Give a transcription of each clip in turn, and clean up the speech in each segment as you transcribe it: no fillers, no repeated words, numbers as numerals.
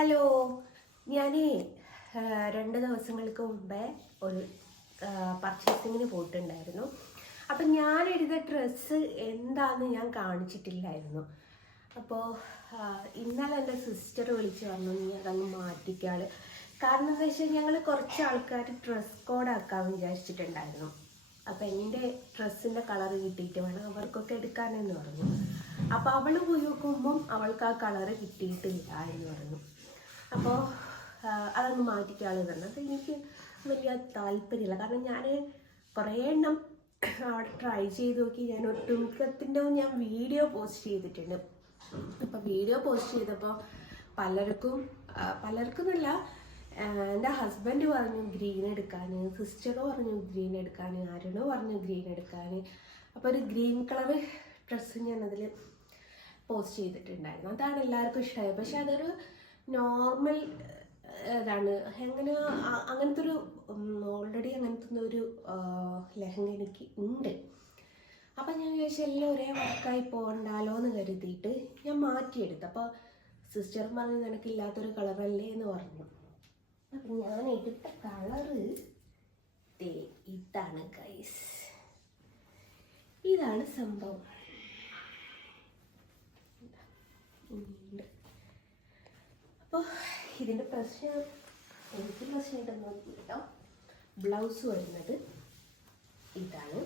Hello, ഞാൻ 2 ദിവസങ്ങൾക്ക് മുമ്പേ ഒരു പർച്ചേസിങ്ങിന് പോയിട്ടുണ്ടായിരുന്നു. അപ്പം ഞാൻ എടുത്ത ഡ്രസ്സ് എന്താണെന്ന് ഞാൻ കാണിച്ചിട്ടില്ലായിരുന്നു. അപ്പോൾ ഇന്നലെ എൻ്റെ സിസ്റ്റർ വിളിച്ച് പറഞ്ഞു, നീ അതങ്ങ് മാറ്റിക്കാൾ. കാരണം എന്താ വെച്ചാൽ ഞങ്ങൾ കുറച്ച് ആൾക്കാർ ഡ്രസ് കോഡ് ആക്കാൻ വിചാരിച്ചിട്ടുണ്ടായിരുന്നു. അപ്പം എൻ്റെ ഡ്രസ്സിൻ്റെ കളറ് കിട്ടിയിട്ട് വേണം അവർക്കൊക്കെ എടുക്കാനെന്ന് പറഞ്ഞു. അപ്പോൾ അവൾ പോയി നോക്കുമ്പം അവൾക്ക് ആ കളറ് കിട്ടിയിട്ടില്ല എന്ന് പറഞ്ഞു. അപ്പോൾ അതൊന്ന് മാറ്റിക്കാൾ പറഞ്ഞു. അപ്പോൾ എനിക്ക് വലിയ താല്പര്യമില്ല. കാരണം ഞാൻ കുറേ എണ്ണം അവിടെ ട്രൈ ചെയ്ത് നോക്കി. ഞാൻ ഒട്ടുമിക്കത്തിൻ്റെ ഞാൻ വീഡിയോ പോസ്റ്റ് ചെയ്തിട്ടുണ്ട്. അപ്പോൾ വീഡിയോ പോസ്റ്റ് ചെയ്തപ്പോൾ പലർക്കും എന്നല്ല, എൻ്റെ ഹസ്ബൻഡ് പറഞ്ഞു ഗ്രീൻ എടുക്കാൻ, സിസ്റ്റർ പറഞ്ഞു ഗ്രീൻ എടുക്കാൻ, അരുണ് പറഞ്ഞു ഗ്രീൻ എടുക്കാൻ. അപ്പോൾ ഒരു ഗ്രീൻ കളർ ഡ്രസ്സ് ഞാനതിൽ പോസ്റ്റ് ചെയ്തിട്ടുണ്ടായിരുന്നു. അതാണ് എല്ലാവർക്കും ഇഷ്ടമായത്. പക്ഷെ അതൊരു നോർമൽ ഇതാണ്. അങ്ങനത്തെ ഒരു ഓൾറെഡി അങ്ങനത്തെ ഒരു ലെഹങ്ക എനിക്ക് ഉണ്ട്. അപ്പം ഞാൻ ചോദിച്ചാൽ എല്ലാം ഒരേ വർക്കായി പോകണ്ടാലോ എന്ന് കരുതിയിട്ട് ഞാൻ മാറ്റിയെടുത്തു. അപ്പോൾ സിസ്റ്റർ പറഞ്ഞു നിനക്കില്ലാത്തൊരു കളറല്ലേ എന്ന് പറഞ്ഞു. അപ്പം ഞാൻ എടുത്ത കളറ് ഇതാണ് ഗൈസ്. ഇതാണ് സംഭവം. അപ്പോൾ ഇതിൻ്റെ എനിക്ക് പ്രശ്നമുണ്ടെന്ന് നോക്കിയിട്ടോ. ബ്ലൗസ് വരുന്നത് ഇതാണ്.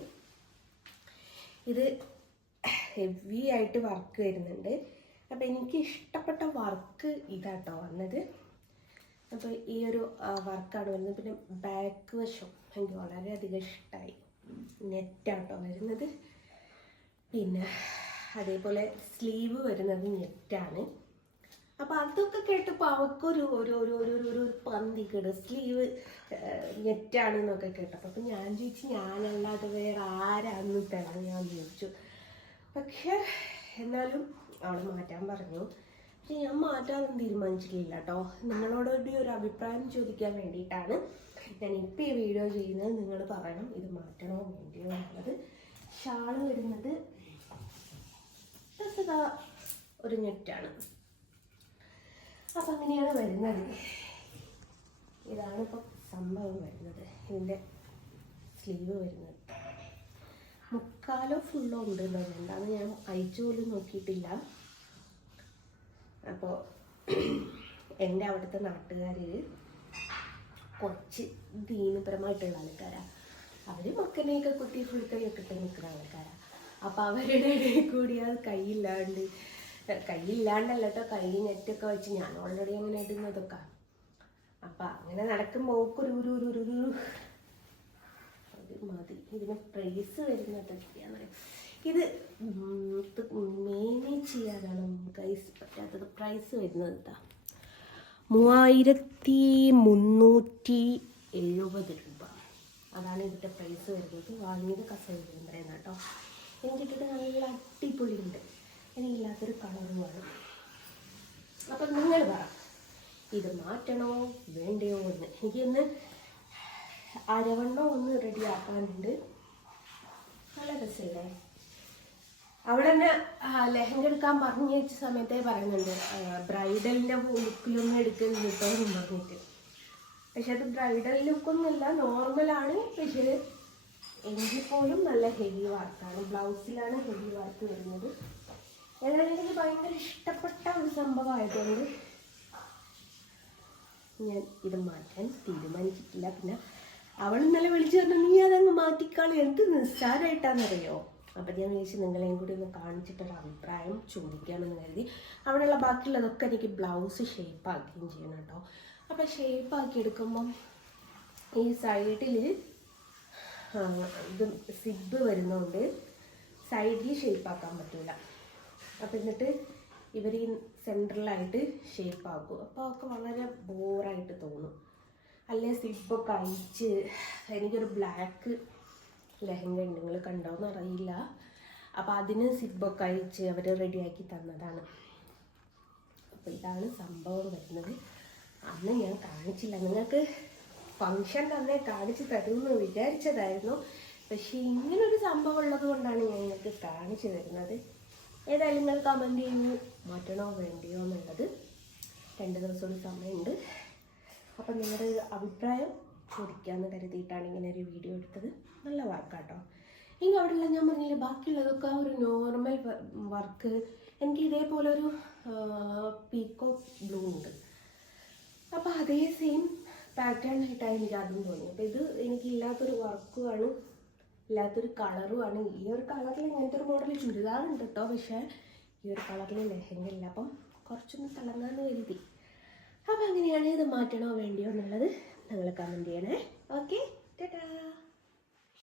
ഇത് ഹെവി ആയിട്ട് വർക്ക് വരുന്നുണ്ട്. അപ്പോൾ എനിക്ക് ഇഷ്ടപ്പെട്ട വർക്ക് ഇതാട്ടോ വന്നത്. അപ്പോൾ ഈ ഒരു വർക്കാണ് വരുന്നത്. പിന്നെ ബാക്ക് വശം എനിക്ക് വളരെയധികം ഇഷ്ടമായി. നെറ്റാട്ടോ വരുന്നത്. പിന്നെ അതേപോലെ സ്ലീവ് വരുന്നത് നെറ്റാണ്. അപ്പോൾ അതൊക്കെ കേട്ടപ്പോൾ അവൾക്കൊരു ഒരു പന്തികേട്, സ്ലീവ് നെറ്റാണെന്നൊക്കെ കേട്ടപ്പോൾ. അപ്പം ഞാൻ ചോദിച്ചു ഞാനല്ലാതെ വേറെ ആരാന്ന് തരാൻ ഞാൻ ചോദിച്ചു. പക്ഷേ എന്നാലും അവൾ മാറ്റാൻ പറഞ്ഞു. പക്ഷെ ഞാൻ മാറ്റാനൊന്നും തീരുമാനിച്ചിട്ടില്ല കേട്ടോ. നിങ്ങളോടൊരു അഭിപ്രായം ചോദിക്കാൻ വേണ്ടിയിട്ടാണ് ഞാൻ ഇപ്പോൾ ഈ വീഡിയോ ചെയ്യുന്നത്. നിങ്ങൾ പറയണം ഇത് മാറ്റണോ വേണ്ടിയോ എന്നുള്ളത്. ഷാള് വരുന്നത് ഒരു നെറ്റാണ്. അപ്പം അങ്ങനെയാണ് വരുന്നത്. ഇതാണ് ഇപ്പം സംഭവം വരുന്നത്. ഇതിൻ്റെ സ്ലീവ് വരുന്നത് മുക്കാലോ ഫുള്ളോ ഉണ്ടല്ലോ. എന്താണെന്ന് ഞാൻ അയച്ചു പോലും നോക്കിയിട്ടില്ല. അപ്പോൾ എൻ്റെ അവിടുത്തെ നാട്ടുകാർ കുറച്ച് ദീനപരമായിട്ടുള്ള ആൾക്കാരാണ്. അവർ മക്കനെയൊക്കെ കുത്തി ഫുൾ കൈയൊക്കെ ഇട്ട് നിൽക്കുന്ന ആൾക്കാരാണ്. അപ്പോൾ അവരുടെ ഇടയിൽ കൂടി അത് കൈയില്ലാണ്ടല്ല കേട്ടോ, കൈ നെറ്റൊക്കെ വെച്ച് ഞാൻ ഓൾറെഡി അങ്ങനെ ഇടുന്നതൊക്കെ. അപ്പം അങ്ങനെ നടക്കുമ്പോൾ ഓക്കൊരു മതി. ഇതിന് പ്രൈസ് വരുന്നതൊക്കെയാണ്. ഇത് മാനേജ് ചെയ്യാനാണ് ഗൈസ് പറ്റാത്തത്. പ്രൈസ് വരുന്നത് ഇതാ 3370 രൂപ. അതാണ് ഇതിൻ്റെ പ്രൈസ് വരുന്നത്. വാങ്ങിയത് കസേരയാണ് കേട്ടോ. എനിക്കിട്ടിട്ട് നല്ല അടിപൊളിയുണ്ട്. എനിക്കില്ലാത്തൊരു കളറും വേണം. അപ്പം നിങ്ങൾ പറ ഇത് മാറ്റണോ വേണ്ടയോ എന്ന്. എനിക്കൊന്ന് അരവണ്ണോ ഒന്ന് റെഡിയാക്കാനുണ്ട്. നല്ല രസമല്ലേ. അവിടെ തന്നെ ലെഹങ്ക എടുക്കാൻ പറഞ്ഞു വെച്ച സമയത്തേ പറയുന്നുണ്ട് ബ്രൈഡലിൻ്റെ ലുക്കിലൊന്നും എടുക്കരുത് കേട്ടോ എന്ന് പറഞ്ഞിട്ട്. പക്ഷെ അത് ബ്രൈഡൽ ലുക്കൊന്നുമല്ല, നോർമലാണ്. പക്ഷേ എങ്കിൽ പോലും നല്ല ഹെവി വർക്കാണ്. ബ്ലൗസിലാണ് ഹെവി വർക്ക് വരുന്നത്. ഏതായാലും എനിക്ക് ഭയങ്കര ഇഷ്ടപ്പെട്ട ഒരു സംഭവമായതുകൊണ്ട് ഞാൻ ഇത് മാറ്റാൻ തീരുമാനിച്ചിട്ടില്ല. പിന്നെ അവൾ ഇന്നലെ വിളിച്ചു പറഞ്ഞു നീ അതങ്ങ് മാറ്റിക്കാളി, എന്ത് നിസ്സാരമായിട്ടാണെന്നറിയോ. അപ്പം ഞാൻ വിചാരിച്ചു നിങ്ങളെയും കൂടി ഒന്ന് കാണിച്ചിട്ടൊരു അഭിപ്രായം ചോദിക്കാമെന്ന് കരുതി. അവിടെയുള്ള ബാക്കിയുള്ളതൊക്കെ എനിക്ക് ബ്ലൗസ് ഷേപ്പാക്കുകയും ചെയ്യണം കേട്ടോ. അപ്പം ഷേപ്പാക്കി എടുക്കുമ്പം ഈ സൈഡിൽ ഇത് സിബ് വരുന്നതുകൊണ്ട് സൈഡിൽ ഷേപ്പാക്കാൻ പറ്റില്ല. അപ്പം എന്നിട്ട് ഇവർ ഈ സെൻട്രലായിട്ട് ഷേപ്പാക്കും. അപ്പോൾ അവർക്ക് വളരെ ബോറായിട്ട് തോന്നും. അല്ലെ സിബൊക്കെ അയച്ച് എനിക്കൊരു ബ്ലാക്ക് ലെഹങ്ക ഉണ്ട്, നിങ്ങൾ കണ്ടോന്ന് അറിയില്ല. അപ്പോൾ അതിന് സിബൊക്കെ അയച്ച് അവർ റെഡിയാക്കി തന്നതാണ്. അപ്പോൾ ഇതാണ് സംഭവം വരുന്നത്. അന്ന് ഞാൻ കാണിച്ചില്ല. നിങ്ങൾക്ക് ഫങ്ഷൻ തന്നെ കാണിച്ച് തരുമെന്ന് വിചാരിച്ചതായിരുന്നു. പക്ഷേ ഇങ്ങനൊരു സംഭവം ഉള്ളത് കൊണ്ടാണ് ഞാൻ നിങ്ങൾക്ക് കാണിച്ചു തരുന്നത്. ഏതായാലും നിങ്ങൾ കമൻറ്റ് ചെയ്യുന്നു മാറ്റണോ വേണ്ടിയോ എന്നുള്ളത്. 2 ദിവസം കൂടി സമയമുണ്ട്. അപ്പം നിങ്ങളുടെ അഭിപ്രായം ചോദിക്കാമെന്ന് കരുതിയിട്ടാണ് ഇങ്ങനെ ഒരു വീഡിയോ എടുത്തത്. നല്ല വർക്കാട്ടോ. ഇനി അവിടെയുള്ള ഞാൻ പറഞ്ഞില്ല ബാക്കിയുള്ളതൊക്കെ ഒരു നോർമൽ വർക്ക്. എനിക്ക് ഇതേപോലെ ഒരു പീക്കോക്ക് ബ്ലൂ ഉണ്ട്. അപ്പോൾ അതേ സെയിം പാറ്റേൺ ആയിട്ടാണ് എനിക്ക് അതും തോന്നി. അപ്പോൾ ഇത് എനിക്കില്ലാത്തൊരു വർക്കുമാണ്, ഇല്ലാത്തൊരു കളറുമാണ്. ഈ ഒരു കളറിൽ ഇങ്ങനത്തെ ഒരു മോഡൽ ചുരിദാറുണ്ട് കേട്ടോ, പക്ഷേ ഈ ഒരു കളറിൽ ലെഹങ്ക ഇല്ല. അപ്പം കുറച്ചൊന്ന് തിളങ്ങാന്ന് കരുതി. അപ്പോൾ അങ്ങനെയാണ്. ഇത് മാറ്റണോ വേണ്ടിയോ എന്നുള്ളത് നിങ്ങൾ കമൻറ്റ് ചെയ്യണേ. ഓക്കെ, ടാറ്റാ.